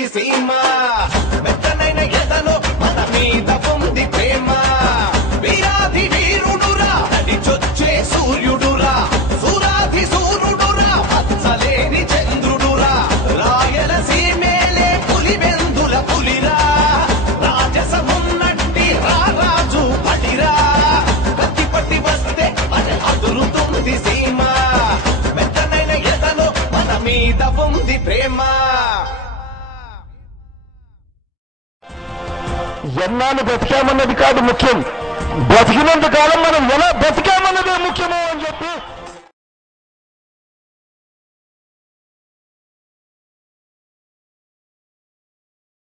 అదురుతుంది సీమ మెత్తనైన ఎదలో మన మీద ఉంది ప్రేమ వీరాధి వీరుడురా నడిచొచ్చే సూర్యుడురా సూరాధి సూర్యుడురా పచ్చలేని చంద్రుడురా రాయలసీమేలే పులివెందుల పులిరా రాజసమున్నట్టి రారాజు పడిరా కత్తి పట్టి వస్తే మన అదురుతుంది సీమ మెత్తనైన ఎదలో మన మీద ఉంది ప్రేమ ఎన్నాళ్ళు బ్రతికామన్నది కాదు ముఖ్యం, బ్రతికినంత కాలం మనం ఎలా బ్రతికామన్నది